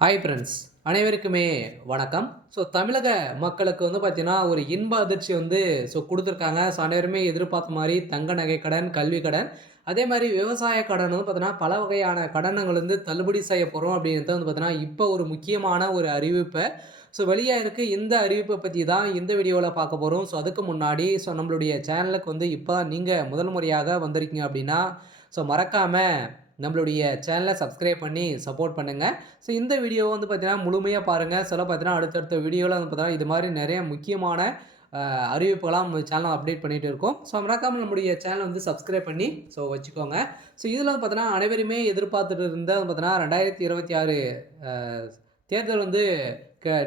Hi friends, அனைவருக்குமே வணக்கம். தமிழக மக்களுக்கு பார்த்தீங்கன்னா, ஒரு இன்ப அதிர்ச்சி குடுத்துருக்காங்க. அனைவருமே எதிர்பார்த்த மாரி தங்க நகை கடன், கல்வி கடன், அதே மாரி விவசாய கடன் பார்த்தீங்கன்னா, பல வகையான கடன்கள் தள்ளுபடி செய்ய போறோம் அப்படின்றது பார்த்தீங்கன்னா, இப்போ ஒரு முக்கியமான ஒரு அறிவிப்ப வெளியாயிருக்கு. இந்த அறிவிப்ப பத்தி தான் இந்த வீடியோல பார்க்க போறோம். அதுக்கு முன்னாடி நம்மளுடைய சேனலுக்கு இப்ப தான் நீங்க முதல் முறையாக வந்திருக்கீங்க அப்படின்னா, மறக்காம நம்மளுடைய சேனல சப்ஸ்கிரைப் பண்ணி சப்போர்ட் பண்ணுங்க. இந்த வீடியோவ பார்த்தீங்கன்னா, முழுமையா பாருங்க. பார்த்தீங்கன்னா, அடுத்தடுத்த வீடியோல பார்த்தீங்கன்னா, இது மாரி நெறைய முக்கியமான அறிவிப்புகள்லாம் நம்ம சேனல்ல அப்டேட் பண்ணிட்டு இருக்கோம். மறக்காம நம்முடைய சேனல சப்ஸ்கிரைப் பண்ணி வச்சுக்கோங்க. இதுல பார்த்தீங்கன்னா, அனைவருமே எதிர்பார்த்துட்டு இருந்த பார்த்தீங்கன்னா, 2026 அ தேர்தல்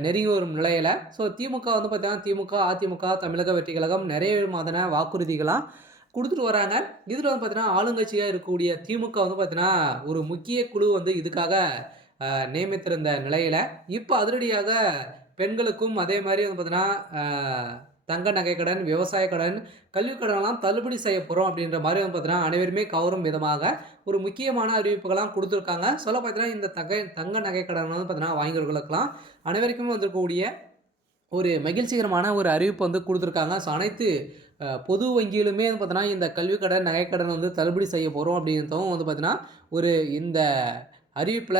நெருங்கி வரும் நிலையில, திமுக பார்த்தீங்கன்னா, திமுக, அதிமுக, தமிழக வெற்றி கழகம் நெறைய விதமான வாக்குறுதிகள்லாம் குடுத்துட்டு வராங்க. இதுல பார்த்தீங்கன்னா, ஆளுங்கட்சியா இருக்கக்கூடிய திமுக பார்த்தீங்கன்னா, ஒரு முக்கிய குழு இதுக்காக நியமித்திருந்த நிலையில, இப்ப அதிரடியாக பெண்களுக்கும் அதே மாரி பார்த்தீங்கன்னா, தங்க நகை கடன், விவசாய கடன், கல்விக் கடன்லாம் தள்ளுபடி செய்ய போறோம் அப்படின்ற மாரி பார்த்தீங்கன்னா, அனைவருமே கவரும் விதமாக ஒரு முக்கியமான அறிவிப்புகள்லாம் குடுத்துருக்காங்க. பார்த்தீங்கன்னா, இந்த தங்க நகை கடன் பார்த்தீங்கன்னா, வாங்கியவர்களுக்கெல்லாம் அனைவருக்குமே வந்திருக்கக்கூடிய ஒரு மகிழ்ச்சிகரமான ஒரு அறிவிப்பு குடுத்துருக்காங்க. அனைத்து பொது வங்கியிலுமே பார்த்தீங்கன்னா, இந்த கல்விக் கடன், நகைக்கடன் தள்ளுபடி செய்ய போறோம் அப்படின்றதும் பார்த்தீங்கன்னா, ஒரு இந்த அறிவிப்புல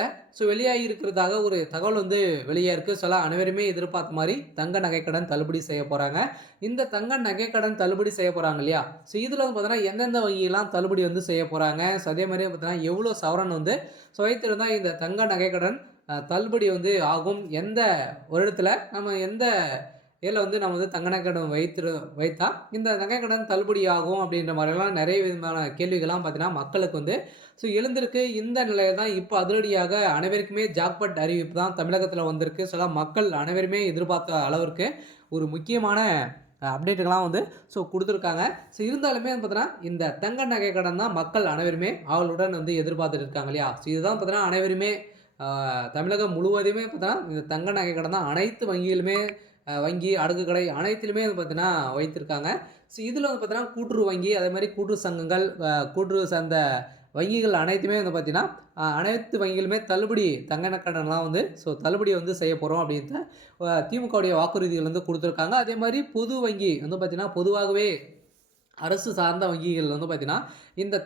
வெளியாகி இருக்கிறதாக ஒரு தகவல் வெளியா இருக்கு. அனைவருமே எதிர்பார்த்த மாரி தங்க நகைக்கடன் தள்ளுபடி செய்ய போறாங்க. இந்த தங்க நகைக்கடன் தள்ளுபடி செய்ய போறாங்க இல்லையா? இதுல பார்த்தீங்கன்னா, எந்தெந்த வங்கியெல்லாம் தள்ளுபடி செய்ய போறாங்க. அதே மாரியே பார்த்தீங்கன்னா, எவ்வளோ சவரன் வைத்திருந்தா இந்த தங்க நகைக்கடன் தள்ளுபடி ஆகும். எந்த வருடத்துல நம்ம எந்த இதில நம்ம தங்க நகைக்கடன் வைத்தா இந்த நகைக்கடன் தள்ளுபடி ஆகும் அப்படின்ற மாரிலாம் நெறைய விதமான கேள்விகள்லாம் பார்த்தீங்கன்னா, மக்களுக்கு எழுந்திருக்கு. இந்த நிலையில தான் இப்ப அதிரடியாக அனைவருக்குமே ஜாக்பாட் அறிவிப்பு தான் தமிழகத்தில வந்திருக்கு. மக்கள் அனைவருமே எதிர்பார்த்த அளவிற்கு ஒரு முக்கியமான அப்டேட்டுகள்லாம் குடுத்துருக்காங்க. இருந்தாலுமே பார்த்தீங்கன்னா, இந்த தங்க நகை கடன் தான் மக்கள் அனைவருமே ஆவலுடன் எதிர்பார்த்துட்டு இருக்காங்க இல்லையா? இதுதான் பார்த்தீங்கன்னா, அனைவருமே தமிழகம் முழுவதுமே பார்த்தீங்கன்னா, இந்த தங்க நகை கடன் தான் அனைத்து வங்கியிலுமே வங்கி, அடகு கடை அனைத்திலுமே பார்த்தீங்கன்னா வைத்திருக்காங்க. இதில பார்த்தீங்கன்னா, கூட்டுறவு வங்கி, அதேமாரி கூட்டுறவு சங்கங்கள், கூட்டுறவு சார்ந்த வங்கிகள் அனைத்துமே பார்த்தீங்கன்னா, அனைத்து வங்கிகளுமே தள்ளுபடி தங்க கடன்லாம் தள்ளுபடி செய்ய போறோம் அப்படின்ட்டு திமுகவுடைய வாக்குறுதிகள் குடுத்துருக்காங்க. அதேமாரி பொது வங்கி பார்த்தீங்கன்னா, பொதுவாகவே அரசு சார்ந்த வங்கிகள் பார்த்தீங்கன்னா, இந்த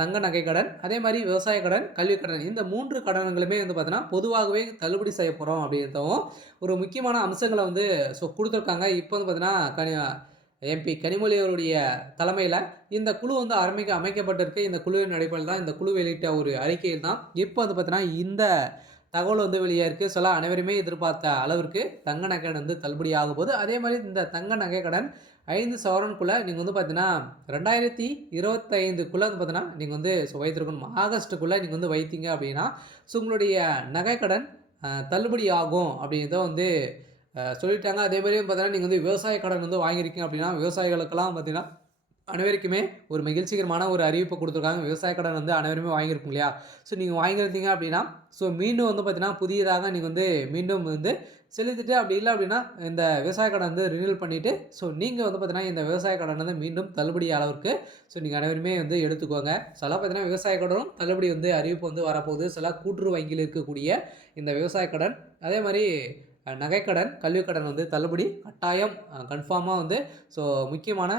தங்க நகை கடன், அதே மாரி விவசாய கடன், கல்வி கடன் இந்த 3 கடன்களுமே பார்த்தீங்கன்னா, பொதுவாகவே தள்ளுபடி செய்ய போறோம் அப்படின்றதும் ஒரு முக்கியமான அம்சங்கள குடுத்துருக்காங்க. இப்போ பார்த்தீங்கன்னா, எம்பி கனிமொழி அவருடைய தலைமையில இந்த குழு அமைக்கப்பட்டிருக்கு. இந்த குழுவின் அடிப்படையில் தான் இந்த குழு வெளியிட்ட ஒரு அறிக்கையில் தான் இப்போ பார்த்தீங்கன்னா, இந்த தகவல் வெளியாயிருக்கு. அனைவருமே எதிர்பார்த்த அளவிற்கு தங்க நகை கடன் தள்ளுபடி ஆகப்போகுது. அதே மாரி இந்த தங்க நகை கடன் 5 சவரனுக்குள்ள நீங்க பார்த்தீங்கன்னா, 2025க்குள்ள பார்த்தீங்கன்னா, நீங்க வைத்திருக்கணும். ஆகஸ்ட்டுக்குள்ள நீங்க வைத்தீங்க அப்படின்னா, உங்களுடைய நகைக்கடன் தள்ளுபடி ஆகும் அப்படின்றத சொல்லிட்டாங்க. அதே மாரி பார்த்தீங்கன்னா, நீங்க விவசாய கடன் வாங்கியிருக்கீங்க அப்படின்னா, விவசாயிகளுக்கெல்லாம் பார்த்தீங்கன்னா, அனைவருக்குமே ஒரு மகிழ்ச்சிகரமான ஒரு அறிவிப்பு குடுத்துருக்காங்க. விவசாய கடன் அனைவருமே வாங்கியிருப்போம் இல்லையா? நீங்க வாங்கியிருந்தீங்க அப்படின்னா, மீண்டும் பார்த்தீங்கன்னா, புதியதாக நீங்க மீண்டும் செலுத்திட்டு அப்படி இல்ல அப்படின்னா, இந்த விவசாய கடன் ரினிவல் பண்ணிட்டு, நீங்க பார்த்தீங்கன்னா, இந்த விவசாய கடன் மீண்டும் தள்ளுபடி அளவிற்கு நீங்க அனைவருமே எடுத்துக்கோங்க. பார்த்தீங்கன்னா, விவசாய கடனும் தள்ளுபடி அறிவிப்பு வரப்போகுது. கூட்டுறவு வங்கியில் இருக்கக்கூடிய இந்த விவசாய கடன், அதே மாரி நகைக்கடன், கல்விக் கடன் தள்ளுபடி கட்டாயம் கன்ஃபார்மா முக்கியமான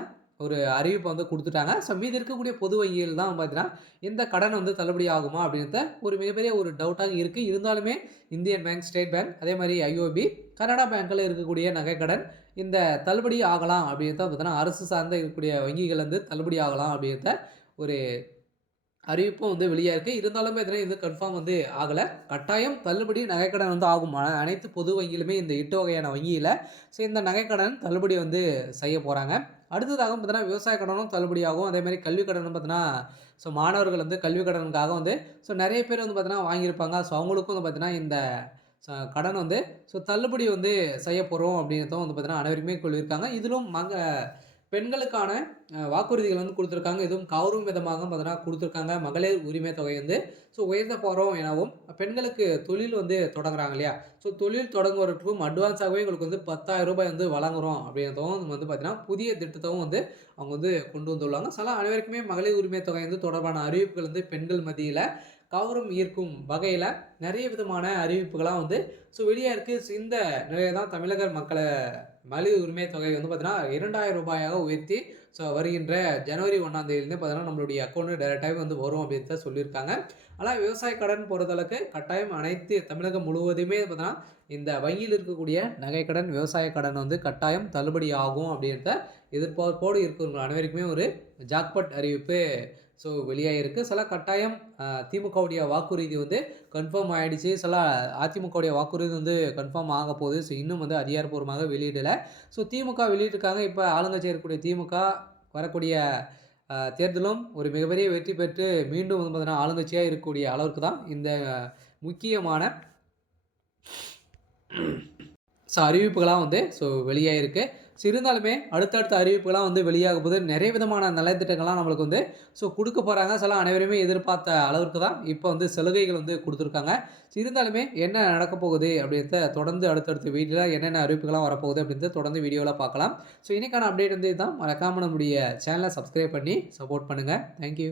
ஒரு அறிவிப்ப குடுத்துட்டாங்க. மீதி இருக்கக்கூடிய பொது வங்கிகள் தான் பார்த்தீங்கன்னா, இந்த கடன் தள்ளுபடி ஆகுமா? அப்படின்றத ஒரு மிகப்பெரிய ஒரு டவுட்டாக இருக்கு. இருந்தாலுமே இந்தியன் பேங்க், ஸ்டேட் பேங்க், அதே மாரி ஐஓபி, கனரா பேங்க்ல இருக்கக்கூடிய நகைக்கடன் இந்த தள்ளுபடி ஆகலாம் அப்படின்றத பார்த்தீங்கன்னா, அரசு சார்ந்த இருக்கக்கூடிய வங்கிகள் தள்ளுபடி ஆகலாம் அப்படின்றத ஒரு அறிவிப்பும் வெளியா இருக்கு. இருந்தாலுமே பார்த்தீங்கன்னா, இது கன்ஃபார்ம் ஆகல. கட்டாயம் தள்ளுபடி நகைக்கடன் ஆகும். அனைத்து பொது வங்கியிலுமே இந்த 8 வகையான வங்கியில இந்த நகைக்கடன் தள்ளுபடி செய்ய போறாங்க. அடுத்ததாக பார்த்தீங்கன்னா, விவசாய கடனும் தள்ளுபடி ஆகும். அதேமாரி கல்வி கடனும் பார்த்தீங்கன்னா, மாணவர்கள் கல்வி கடனுக்காக நெறைய பேர் பார்த்தீங்கன்னா வாங்கியிருப்பாங்க. அவங்களுக்கும் பார்த்தீங்கன்னா, இந்த கடன் தள்ளுபடி செய்ய போறோம் அப்படின்றதும் பார்த்தீங்கன்னா, அனைவருக்குமே சொல்லியிருக்காங்க. இதிலும் பெண்களுக்கான வாக்குறுதிகள் குடுத்துருக்காங்க. இதுவும் கவரும் விதமாக பார்த்தீங்கன்னா குடுத்துருக்காங்க. மகளிர் உரிமை தொகை உயர்த்த போறோம் எனவும், பெண்களுக்கு தொழில் தொடங்குறாங்க இல்லையா? தொழில் தொடங்குவதற்கும் அட்வான்ஸாகவே உங்களுக்கு ரூ. 10,000 வழங்குறோம் அப்படின்றதும் பார்த்தீங்கன்னா, புதிய திட்டத்தையும் அவங்க கொண்டு வந்துள்ளாங்க. அனைவருக்குமே மகளிர் உரிமை தொகை தொடர்பான அறிவிப்புகள் பெண்கள் மத்தியில கவரும் ஈர்க்கும் வகையில் நிறைய விதமான அறிவிப்புகளாக வந்து வெளியாக இருக்குது. இந்த நிலையில தான் தமிழக மக்கள மலிவு உரிமை தொகை வந்து பார்த்தீங்கன்னா ரூ. 2000 உயர்த்தி வருகின்ற ஜனவரி 1ஆம் தேதியிலேருந்து பார்த்தீங்கன்னா நம்மளுடைய அக்கௌண்ட் டைரெக்டாகவே வந்து வரும் அப்படின்னு தான் சொல்லியிருக்காங்க. ஆனால் விவசாய கடன் பொறுத்தளவுக்கு கட்டாயம் அனைத்து தமிழகம் முழுவதுமே பார்த்தீங்கன்னா இந்த வங்கியில் இருக்கக்கூடிய நகைக்கடன், விவசாய கடன் வந்து கட்டாயம் தள்ளுபடி ஆகும் அப்படின்றத எதிர்பார்ப்போடு இருக்கிறவங்க அனைவருக்குமே ஒரு ஜாக்பாட் அறிவிப்பு வெளியாகிருக்கு. சில கட்டாயம் திமுகவுடைய வாக்குறுதி வந்து கன்ஃபார்ம் ஆகிடுச்சு. சில அதிமுகவுடைய வாக்குறுதி வந்து கன்ஃபார்ம் ஆக போகுது. இன்னும் வந்து அதிகாரப்பூர்வமாக வெளியிடலை. திமுக வெளியிட்டிருக்காங்க. இப்போ ஆளுங்கட்சியாக இருக்கக்கூடிய திமுக வரக்கூடிய தேர்தலும் ஒரு மிகப்பெரிய வெற்றி பெற்று மீண்டும் வந்து பார்த்தீங்கன்னா ஆளுங்கட்சியாக இருக்கக்கூடிய அளவுக்கு தான் இந்த முக்கியமான அறிவிப்புகளாக வந்து வெளியாகிருக்கு. இருந்தாலுமே அடுத்தடுத்த அறிவிப்புகளாக வந்து வெளியாக போது நிறைய விதமான நலத்திட்டங்கள்லாம் நம்மளுக்கு வந்து கொடுக்க போகிறாங்க. சில அனைவருமே எதிர்பார்த்த அளவுக்கு தான் இப்போ வந்து சலுகைகள் வந்து கொடுத்துருக்காங்க. இருந்தாலுமே என்ன நடக்க போகுது அப்படின்றத தொடர்ந்து அடுத்தடுத்த வீடியோவில் என்னென்ன அறிவிப்புகள்லாம் வரப்போகுது அப்படின்றத தொடர்ந்து வீடியோவில் பார்க்கலாம். இன்றைக்கான அப்டேட் வந்து இதுதான். மறக்காமல் நம்முடைய சேனலை சப்ஸ்கிரைப் பண்ணி சப்போர்ட் பண்ணுங்கள். தேங்க்யூ.